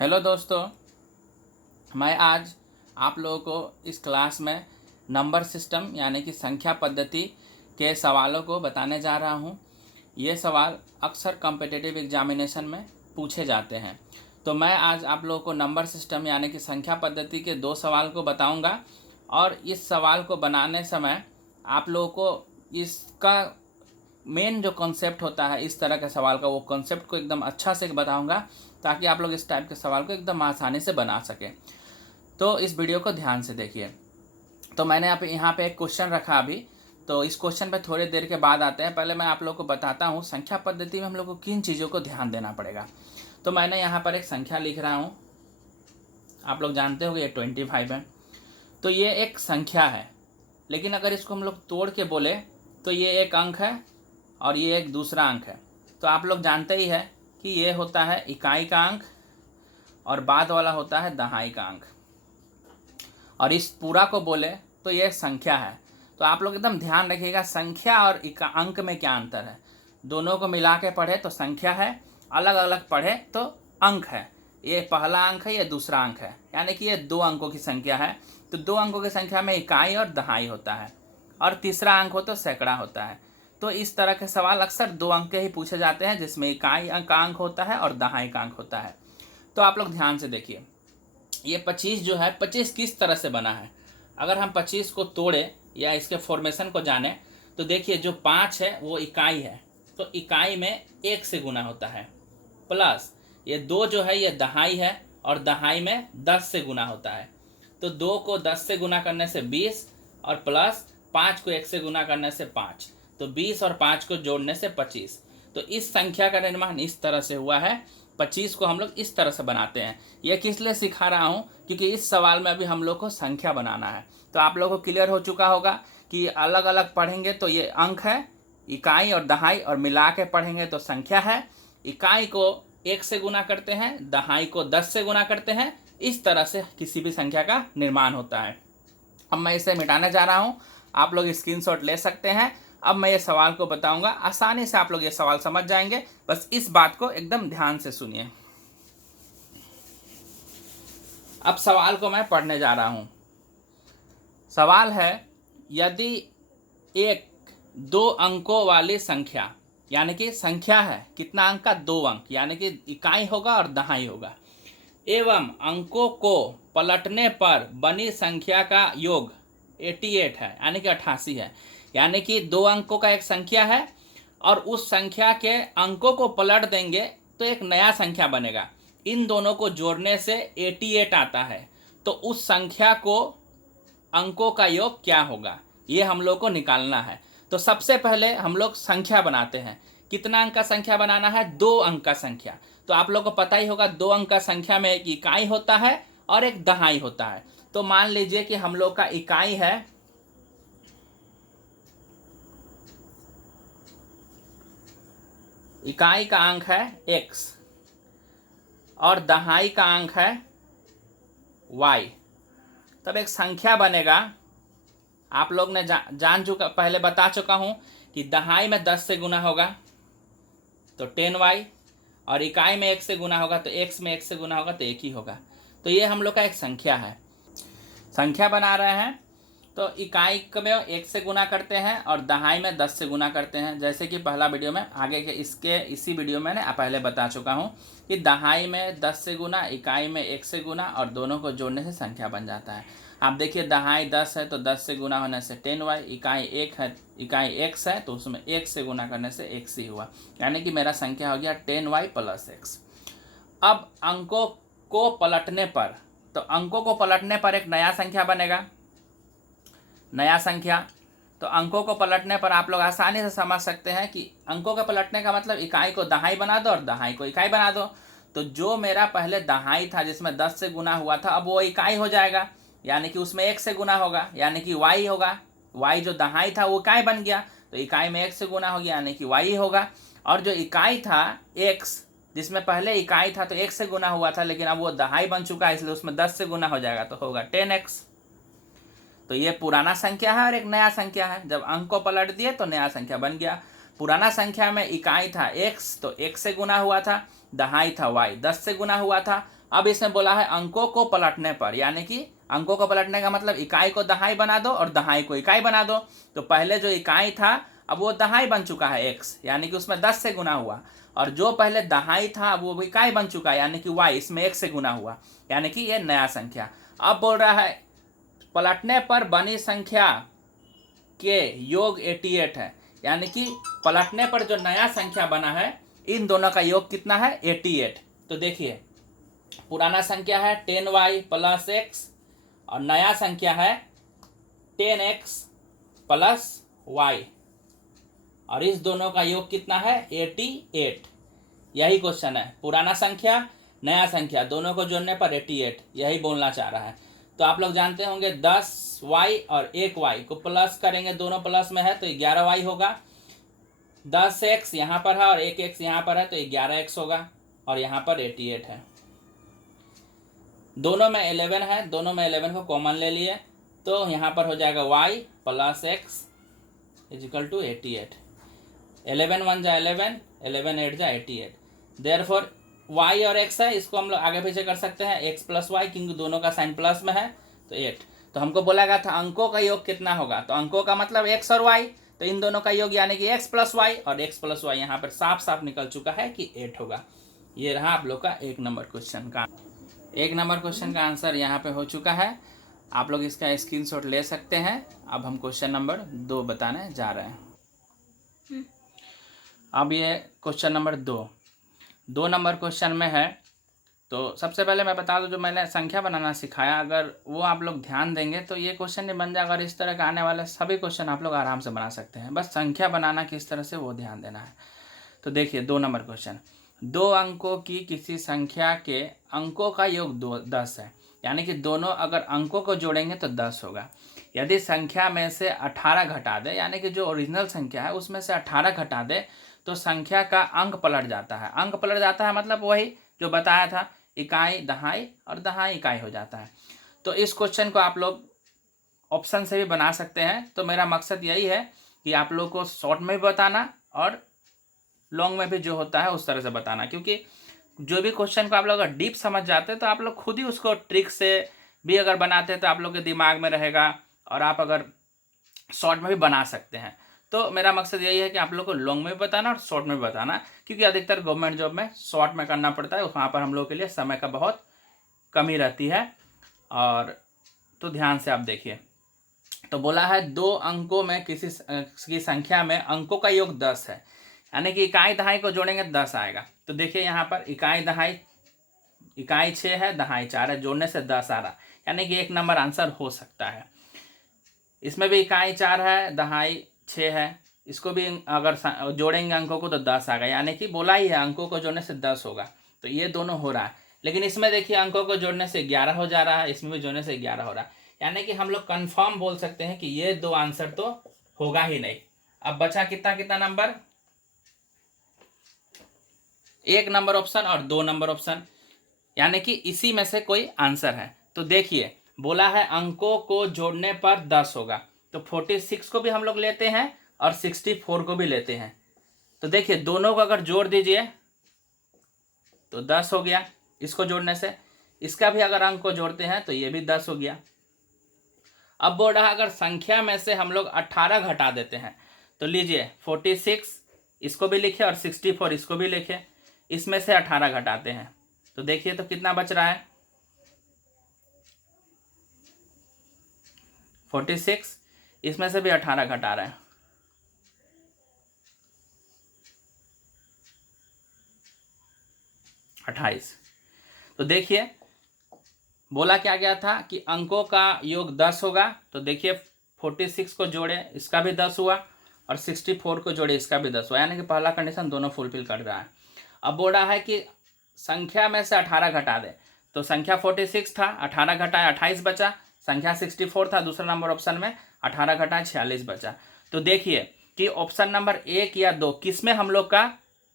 Hello दोस्तों, मैं आज आप लोगों को इस क्लास में नंबर सिस्टम यानी कि संख्या पद्धति के सवालों को बताने जा रहा हूं। ये सवाल अक्सर कॉम्पिटिटिव एग्जामिनेशन में पूछे जाते हैं। तो मैं आज आप लोगों को नंबर सिस्टम यानी कि संख्या पद्धति के 2 सवाल को बताऊंगा और इस सवाल को बनाने समय आप लोगों को इसका मेन जो कॉन्सेप्ट होता है इस तरह के सवाल का, वो कॉन्सेप्ट को एकदम अच्छा से बताऊंगा ताकि आप लोग इस टाइप के सवाल को एकदम आसानी से बना सकें। तो इस वीडियो को ध्यान से देखिए। तो मैंने यहाँ पे एक क्वेश्चन रखा अभी, तो इस क्वेश्चन पे थोड़ी देर के बाद आते हैं। पहले मैं आप लोग को बताता हूँ संख्या पद्धति में हम लोग को किन चीज़ों को ध्यान देना पड़ेगा। तो मैंने यहाँ पर एक संख्या लिख रहा हूँ, आप लोग जानते हो ये 25 है। तो ये एक संख्या है, लेकिन अगर इसको हम लोग तोड़ के बोले तो ये एक अंक है और ये एक दूसरा अंक है। तो आप लोग जानते ही है कि ये होता है इकाई का अंक और बाद वाला होता है दहाई का अंक, और इस पूरा को बोले तो ये संख्या है। तो आप लोग एकदम ध्यान रखिएगा, संख्या और अंक में क्या अंतर है। दोनों को मिला के पढ़े तो संख्या है, अलग अलग पढ़े तो अंक है। ये पहला अंक है, ये दूसरा अंक है, यानी कि ये 2 अंकों की संख्या है। तो 2 अंकों की संख्या में इकाई और दहाई होता है, और तीसरा अंक हो तो सैकड़ा होता है। तो इस तरह के सवाल अक्सर 2 अंक के ही पूछे जाते हैं, जिसमें इकाई का अंक होता है और दहाई का अंक होता है। तो आप लोग ध्यान से देखिए, ये 25 जो है, 25 किस तरह से बना है। अगर हम 25 को तोड़े या इसके फॉर्मेशन को जाने तो देखिए, जो 5 है वो इकाई है, तो इकाई में 1 से गुना होता है, प्लस ये 2 जो है ये दहाई है और दहाई में 10 से गुना होता है। तो 2 को 10 से गुना करने से 20 और प्लस 5 को 1 से गुना करने से 5, तो 20 और 5 को जोड़ने से 25। तो इस संख्या का निर्माण इस तरह से हुआ है। 25 को हम लोग इस तरह से बनाते हैं। यह किस लिए सिखा रहा हूँ, क्योंकि इस सवाल में अभी हम लोग को संख्या बनाना है। तो आप लोगों को क्लियर हो चुका होगा कि अलग अलग पढ़ेंगे तो ये अंक है, इकाई और दहाई, और मिला के पढ़ेंगे तो संख्या है। इकाई को 1 से गुना करते हैं, दहाई को 10 से गुना करते हैं। इस तरह से किसी भी संख्या का निर्माण होता है। अब मैं इसे मिटाने जा रहा हूँ, आप लोग स्क्रीनशॉट ले सकते हैं। अब मैं ये सवाल को बताऊंगा, आसानी से आप लोग ये सवाल समझ जाएंगे। बस इस बात को एकदम ध्यान से सुनिए। अब सवाल को मैं पढ़ने जा रहा हूं। सवाल है, यदि एक 2 अंकों वाली संख्या, यानी कि संख्या है कितना अंक का, 2 अंक, यानी कि इकाई होगा और दहाई होगा, एवं अंकों को पलटने पर बनी संख्या का योग 88 है, यानी कि 88 है। यानी कि 2 अंकों का एक संख्या है और उस संख्या के अंकों को पलट देंगे तो एक नया संख्या बनेगा। इन दोनों को जोड़ने से 88 आता है। तो उस संख्या को अंकों का योग क्या होगा, ये हम लोग को निकालना है। तो सबसे पहले हम लोग संख्या बनाते हैं। कितना अंक का संख्या बनाना है, 2 अंक का संख्या। तो आप लोग को पता ही होगा, 2 अंक का संख्या में एक इकाई होता है और एक दहाई होता है। तो मान लीजिए कि हम लोग का इकाई है, इकाई का अंक है x और दहाई का अंक है y। तब एक संख्या बनेगा। आप लोग ने जान चुका, पहले बता चुका हूं कि दहाई में 10 से गुना होगा तो 10y, और इकाई में 1 से गुना होगा तो x में 1 से गुना होगा तो 1 ही होगा। तो ये हम लोग का एक संख्या है। संख्या बना रहे हैं तो इकाई में 1 से गुना करते हैं और दहाई में 10 से गुना करते हैं। जैसे कि पहला वीडियो में, आगे के इसी वीडियो में पहले बता चुका हूं कि दहाई में 10 से गुना, इकाई में 1 से गुना, और दोनों को जोड़ने से संख्या बन जाता है। आप देखिए, दहाई 10 है तो 10 से गुना होने से 10y, इकाई 1 है, इकाई x है तो उसमें 1 से गुना करने से x ही हुआ, यानी कि मेरा संख्या हो गया 10y + x। अब अंकों को पलटने पर, तो अंकों को पलटने पर एक नया संख्या बनेगा, नया संख्या। तो अंकों को पलटने पर आप लोग आसानी से समझ सकते हैं कि अंकों के पलटने का मतलब इकाई को दहाई बना दो और दहाई को इकाई बना दो। तो जो मेरा पहले दहाई था जिसमें 10 से गुना हुआ था, अब वो इकाई हो जाएगा, यानी कि उसमें 1 से गुना होगा, यानी कि y होगा। y जो दहाई था वो इकाई बन गया, तो इकाई में 1 से गुना हो गया, यानी कि y होगा। और जो इकाई था x, जिसमें पहले इकाई था तो 1 से गुना हुआ था, लेकिन अब वो दहाई बन चुका है, इसलिए उसमें 10 से गुना हो जाएगा तो होगा 10x। तो ये पुराना संख्या है और एक नया संख्या है। जब अंक को पलट दिए तो नया संख्या बन गया। पुराना संख्या में इकाई था x, तो 1 से गुना हुआ था, दहाई था y, 10 से गुना हुआ था, अब इसमें बोला है अंकों को पलटने पर, यानी कि अंकों को पलटने का मतलब इकाई को दहाई बना दो और दहाई को इकाई बना दो। तो पहले जो इकाई था अब वो दहाई बन चुका है x, यानी कि उसमें 10 से गुना हुआ, और जो पहले दहाई था अब वो इकाई बन चुका है, यानी कि y, इसमें 1 से गुना हुआ, यानी कि ये नया संख्या। अब बोल रहा है पलटने पर बनी संख्या के योग 88 है, यानी कि पलटने पर जो नया संख्या बना है इन दोनों का योग कितना है 88। तो देखिए पुराना संख्या है 10y प्लस x और नया संख्या है 10x प्लस y, और इस दोनों का योग कितना है 88। यही क्वेश्चन है, पुराना संख्या नया संख्या दोनों को जोड़ने पर 88, यही बोलना चाह रहा है। तो आप लोग जानते होंगे 10y और 1y को प्लस करेंगे, दोनों प्लस में है तो 11y होगा, 10x यहाँ पर है और 1x यहाँ पर है तो 11x होगा, और यहाँ पर 88 है। दोनों में 11 है, दोनों में 11 को कॉमन ले लिए तो यहाँ पर हो जाएगा y plus x equal to 88। 11 1 जा 11, 11 8 जा 88। देयरफॉर y और x है, इसको हम लोग आगे पीछे कर सकते हैं x प्लस वाई, क्योंकि दोनों का साइन प्लस में है तो 8। तो हमको बोला गया था अंकों का योग कितना होगा, तो अंकों का मतलब x और y, तो इन दोनों का योग यानी कि x प्लस वाई, और x प्लस वाई यहाँ पर साफ साफ निकल चुका है कि 8 होगा। ये रहा आप लोग का 1 नंबर क्वेश्चन का 1 नंबर क्वेश्चन का आंसर यहाँ पे हो चुका है। आप लोग इसका स्क्रीनशॉट ले सकते हैं। अब हम क्वेश्चन नंबर 2 बताने जा रहे हैं। अब ये क्वेश्चन नंबर 2 नंबर क्वेश्चन में है। तो सबसे पहले मैं बता दूं, जो मैंने संख्या बनाना सिखाया अगर वो आप लोग ध्यान देंगे तो ये क्वेश्चन नहीं बन जाएगा, अगर इस तरह के आने वाले सभी क्वेश्चन आप लोग आराम से बना सकते हैं। बस संख्या बनाना किस तरह से वो ध्यान देना है। तो देखिए 2 नंबर क्वेश्चन, 2 अंकों की किसी संख्या के अंकों का योग 10 है, यानी कि दोनों अगर अंकों को जोड़ेंगे तो 10 होगा। यदि संख्या में से 18 घटा दे, यानी कि जो ओरिजिनल संख्या है उसमें से 18 घटा दे तो संख्या का अंक पलट जाता है। अंक पलट जाता है मतलब वही जो बताया था, इकाई दहाई और दहाई इकाई हो जाता है। तो इस क्वेश्चन को आप लोग ऑप्शन से भी बना सकते हैं। तो मेरा मकसद यही है कि आप लोग को शॉर्ट में भी बताना और लॉन्ग में भी जो होता है उस तरह से बताना, क्योंकि जो भी क्वेश्चन को आप लोग अगर डीप समझ जाते हैं तो आप लोग खुद ही उसको ट्रिक से भी अगर बनाते हैं तो आप लोग के दिमाग में रहेगा, और आप अगर शॉर्ट में भी बना सकते हैं। तो मेरा मकसद यही है कि आप लोग को लॉन्ग में भी बताना और शॉर्ट में भी बताना, क्योंकि अधिकतर गवर्नमेंट जॉब में शॉर्ट में करना पड़ता है, वहाँ पर हम लोग के लिए समय का बहुत कमी रहती है। और तो ध्यान से आप देखिए। तो बोला है 2 अंकों में किसी की संख्या में अंकों का योग 10 है, यानी कि इकाई दहाई को जोड़ेंगे 10 आएगा। तो देखिए यहाँ पर इकाई दहाई, इकाई 6 है, दहाई 4 है, जोड़ने से 10 आ रहा, यानी कि 1 नंबर आंसर हो सकता है। इसमें भी इकाई 4 है, दहाई 6 है, इसको भी अगर जोड़ेंगे अंकों को तो 10 आ गया, यानी कि बोला ही है अंकों को जोड़ने से 10 होगा। तो ये दोनों हो रहा है, लेकिन इसमें देखिए अंकों को जोड़ने से 11 हो जा रहा है, इसमें भी जोड़ने से 11 हो रहा है, यानी कि हम लोग कंफर्म बोल सकते हैं कि ये 2 आंसर तो होगा ही नहीं। अब बचा कितना कितना नंबर, 1 नंबर ऑप्शन और 2 नंबर ऑप्शन, यानी कि इसी में से कोई आंसर है। तो देखिए बोला है अंकों को जोड़ने पर 10 होगा, तो 46 को भी हम लोग लेते हैं और 64 को भी लेते हैं। तो देखिए दोनों को अगर जोड़ दीजिए तो 10 हो गया, इसको जोड़ने से इसका भी अगर अंक को जोड़ते हैं तो ये भी 10 हो गया। अब बोल रहा अगर संख्या में से हम लोग 18 घटा देते हैं, तो लीजिए 46 इसको भी लिखे और 64 इसको भी लिखे, इसमें से 18 घटाते हैं तो देखिए तो कितना बच रहा है 46, इसमें से भी 18 घटा रहे हैं 28। तो देखिए बोला क्या गया था कि अंकों का योग 10 होगा, तो देखिए 46 को जोड़े इसका भी 10 हुआ और 64 को जोड़े इसका भी 10 हुआ, यानी कि पहला कंडीशन दोनों फुलफिल कर रहा है। अब बोल रहा है कि संख्या में से 18 घटा दे, तो संख्या 46 था, 18 घटाया 28 बचा, संख्या 64 था दूसरा नंबर ऑप्शन में, 18 घटाया 46 बचा। तो देखिए कि ऑप्शन नंबर 1 या 2 किस में हम लोग का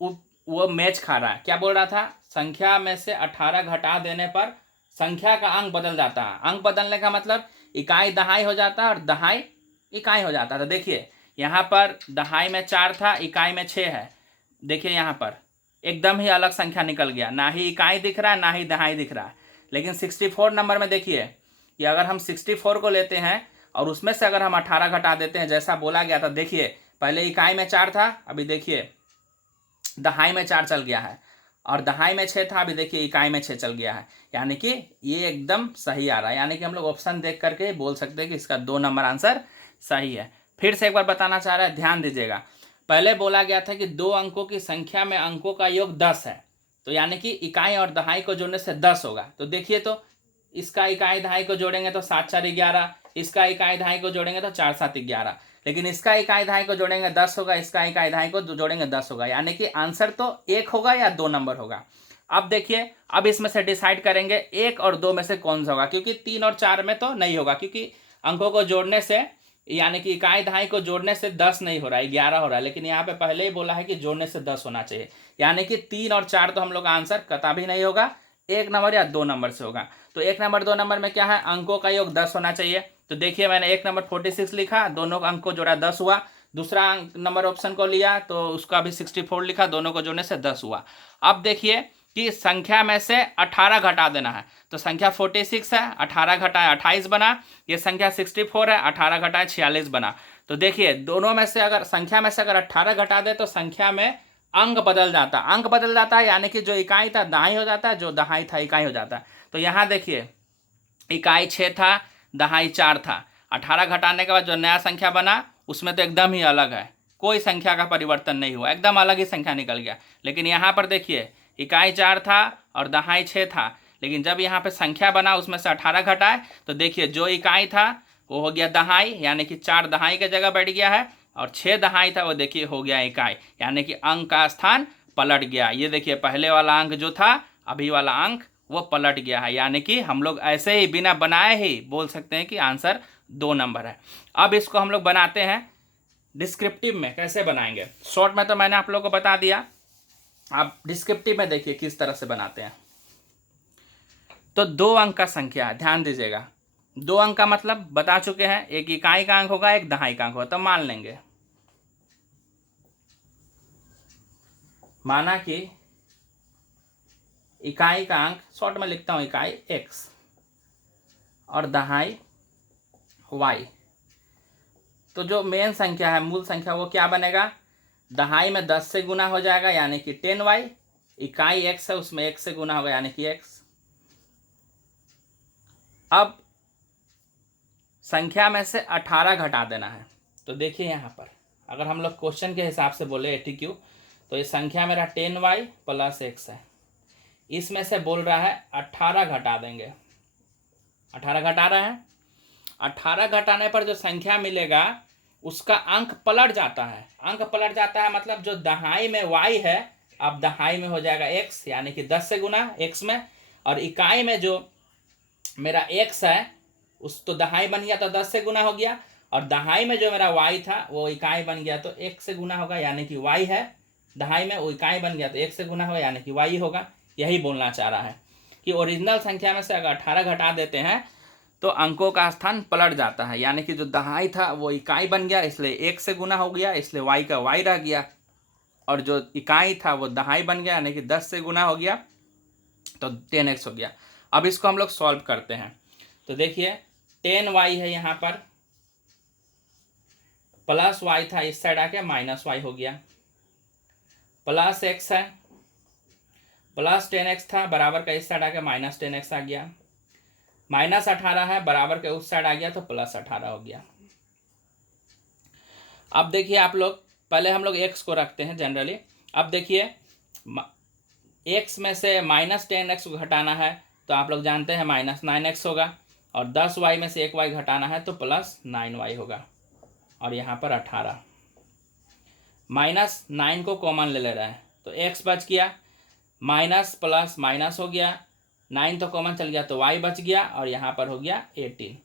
वो मैच खा रहा है। क्या बोल रहा था, संख्या में से 18 घटा देने पर संख्या का अंक बदल जाता है। अंक बदलने का मतलब इकाई दहाई हो जाता है और दहाई इकाई हो जाता है। तो देखिए यहाँ पर दहाई में 4 था, इकाई में 6 है, देखिए यहाँ पर एकदम ही अलग संख्या निकल गया, ना ही इकाई दिख रहा है ना ही दहाई दिख रहा है। लेकिन 64 नंबर में देखिए कि अगर हम 64 को लेते हैं और उसमें से अगर हम 18 घटा देते हैं जैसा बोला गया था, देखिए पहले इकाई में 4 था, अभी देखिए दहाई में 4 चल गया है, और दहाई में 6 था, अभी देखिए इकाई में 6 चल गया है। यानी कि ये एकदम सही आ रहा है, यानी कि हम लोग ऑप्शन देख करके बोल सकते हैं कि इसका 2 नंबर आंसर सही है। फिर से एक बार बताना चाह रहा है, ध्यान दीजिएगा। पहले बोला गया था कि 2 अंकों की संख्या में अंकों का योग 10 है, तो यानी कि इकाई और दहाई को जोड़ने से 10 होगा। तो देखिए, तो इसका इकाई दहाई को जोड़ेंगे तो 7 4 11, इसका इकाई दहाई को जोड़ेंगे तो 4 7 11, लेकिन इसका इकाई दहाई को जोड़ेंगे 10 होगा, इसका इकाई दहाई को जोड़ेंगे 10 होगा, यानी कि आंसर तो 1 होगा या 2 नंबर होगा। अब देखिए, अब इसमें से डिसाइड करेंगे 1 और 2 में से कौन सा होगा, क्योंकि 3 और 4 में तो नहीं होगा, क्योंकि अंकों को जोड़ने से यानी कि इकाई दहाई को जोड़ने से 10 नहीं हो रहा है, 11 हो रहा है, लेकिन यहाँ पे पहले ही बोला है कि जोड़ने से 10 होना चाहिए, यानी कि 3 और 4 तो हम लोग का आंसर कतई नहीं होगा, 1 नंबर या 2 नंबर से होगा। तो 1 नंबर 2 नंबर में क्या है, अंकों का योग 10 होना चाहिए। तो देखिए मैंने 1 नंबर 46 लिखा, दोनों अंक को जोड़ा 10 हुआ। दूसरा नंबर ऑप्शन को लिया तो उसका भी 64 लिखा, दोनों को जोड़ने से 10 हुआ। अब देखिए कि संख्या में से 18 घटा देना है, तो संख्या 46 है, 18 घटाए 28 बना। ये संख्या 64 है, 18 घटाए 46 बना। तो देखिए दोनों में से अगर संख्या में से अगर 18 घटा दे तो संख्या में अंक बदल जाता, अंक बदल जाता है, यानी कि जो इकाई था दहाई हो जाता है, जो दहाई था इकाई हो जाता है। तो यहाँ देखिए इकाई 6 था, दहाई 4 था, 18 घटाने के बाद जो नया संख्या बना उसमें तो एकदम ही अलग है, कोई संख्या का परिवर्तन नहीं हुआ, एकदम अलग ही संख्या निकल गया। लेकिन यहाँ पर देखिए इकाई 4 था और दहाई 6 था, लेकिन जब यहाँ पे संख्या बना उसमें से 18 घटाए तो देखिए जो इकाई था वो हो गया दहाई, यानी कि 4 दहाई की जगह बैठ गया है, और 6 दहाई था वो देखिए हो गया इकाई, यानी कि अंक का स्थान पलट गया। ये देखिए पहले वाला अंक जो था अभी वाला अंक वो पलट गया है, यानी कि हम लोग ऐसे ही बिना बनाए ही बोल सकते हैं कि आंसर 2 नंबर है। अब इसको हम लोग बनाते हैं डिस्क्रिप्टिव में, कैसे बनाएंगे। शॉर्ट में तो मैंने आप लोगों को बता दिया, आप डिस्क्रिप्टिव में देखिए किस तरह से बनाते हैं। तो 2 अंक का संख्या, ध्यान दीजिएगा, 2 अंक का मतलब बता चुके हैं, एक इकाई का अंक होगा एक दहाई का अंक होगा। तो मान लेंगे, माना कि इकाई का अंक, शॉर्ट में लिखता हूं, इकाई x और दहाई y। तो जो मेन संख्या है, मूल संख्या, वो क्या बनेगा, दहाई में 10 से गुना हो जाएगा यानी कि 10y, इकाई x है उसमें 1 से गुना होगा यानी कि x। अब संख्या में से 18 घटा देना है। तो देखिए यहाँ पर अगर हम लोग क्वेश्चन के हिसाब से बोले ATQ, तो ये संख्या मेरा 10y प्लस x है, इसमें से बोल रहा है 18 घटा देंगे, 18 घटा रहे हैं। 18 घटाने पर जो संख्या मिलेगा उसका अंक पलट जाता है, अंक पलट जाता है मतलब जो दहाई में y है अब दहाई में हो जाएगा x, यानी कि 10 से गुना x में, और इकाई में जो मेरा x है उस तो दहाई बन गया तो 10 से गुना हो गया, और दहाई में जो मेरा y था वो इकाई बन गया तो 1 से गुना होगा, यानी कि y है, दहाई में वो इकाई बन गया तो 1 से गुना होगा यानी कि y होगा। यही बोलना चाह रहा है कि ओरिजिनल संख्या में से अगर 18 घटा देते हैं तो अंकों का स्थान पलट जाता है, यानी कि जो दहाई था वो इकाई बन गया इसलिए 1 से गुना हो गया, इसलिए y का y रह गया, और जो इकाई था वो दहाई बन गया यानी कि 10 से गुना हो गया तो 10x हो गया। अब इसको हम लोग सॉल्व करते हैं। तो देखिए 10y है यहाँ पर, प्लस y था इस साइड आके माइनस y हो गया, प्लस x है, प्लस 10x था बराबर का इस साइड आके माइनस 10x आ गया, माइनस 18 है बराबर के उस साइड आ गया तो प्लस 18 हो गया। अब देखिए आप लोग, पहले हम लोग x को रखते हैं जनरली। अब देखिए x में से माइनस 10x को घटाना है तो आप लोग जानते हैं माइनस 9x होगा, और 10y में से 1y घटाना है तो प्लस 9y होगा, और यहाँ पर 18, माइनस 9 को कॉमन ले रहा है तो x बच गया, माइनस प्लस माइनस हो गया, 9 तो कॉमन चल गया तो y बच गया, और यहाँ पर हो गया 18,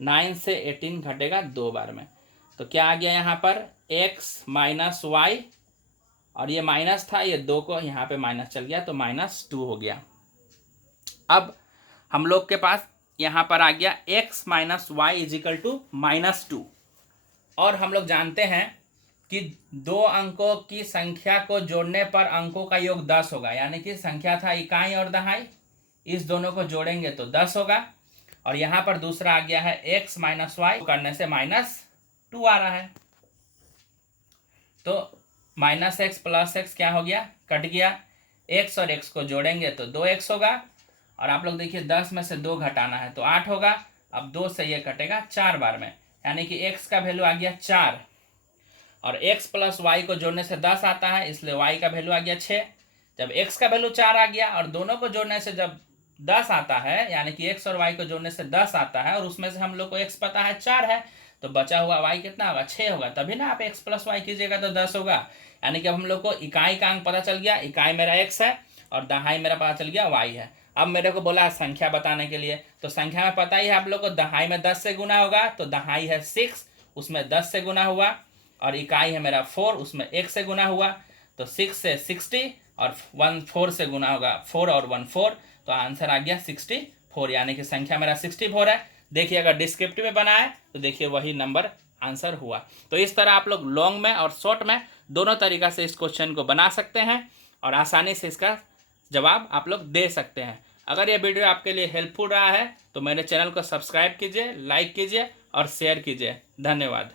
9 से 18 घटेगा 2 बार में, तो क्या आ गया यहाँ पर x माइनस y, और ये माइनस था ये 2 को यहाँ पे माइनस चल गया तो -2 हो गया। अब हम लोग के पास यहाँ पर आ गया x minus Y equal to -2, और हम लोग जानते हैं कि 2 अंकों की संख्या को जोड़ने पर अंकों का योग 10 होगा, यानी कि संख्या था इकाई और दहाई, इस दोनों को जोड़ेंगे तो 10 होगा। और यहाँ पर दूसरा आ गया है x माइनस वाई, करने से -2 आ रहा है, तो -x प्लस x क्या हो गया, कट गया। x और x को जोड़ेंगे तो 2x होगा, और आप लोग देखिए 10 में से 2 घटाना है तो 8 होगा। अब 2 से ये कटेगा 4 बार में, यानी कि x का वैल्यू आ गया 4, और x प्लस वाई को जोड़ने से 10 आता है, इसलिए y का वैल्यू आ गया 6। जब x का वैल्यू 4 आ गया और दोनों को जोड़ने से जब 10 आता है, यानी कि x और y को जोड़ने से 10 आता है, और उसमें से हम लोग को x पता है 4 है, तो बचा हुआ y कितना होगा, 6 होगा। तभी ना आप x प्लस वाई कीजिएगा तो 10 होगा। यानी कि अब हम लोग को इकाई का अंक पता चल गया, इकाई मेरा x है और दहाई मेरा पता चल गया y है। अब मेरे को बोला संख्या बताने के लिए, तो संख्या में पता ही है आप लोग को, दहाई में 10 से गुना होगा, तो दहाई है 6, उसमें 10 से गुना हुआ, और इकाई है मेरा 4, उसमें 1 से गुना हुआ, तो 6 से 60, और 1 4 से गुना होगा, 4 और 1 4, तो आंसर आ गया 64, यानी कि संख्या मेरा 64 है। देखिए अगर डिस्क्रिप्टिव में बना है तो देखिए वही नंबर आंसर हुआ। तो इस तरह आप लोग लॉन्ग में और शॉर्ट में दोनों तरीका से इस क्वेश्चन को बना सकते हैं, और आसानी से इसका जवाब आप लोग दे सकते हैं। अगर यह वीडियो आपके लिए हेल्पफुल रहा है तो मेरे चैनल को सब्सक्राइब कीजिए, लाइक कीजिए और शेयर कीजिए। धन्यवाद।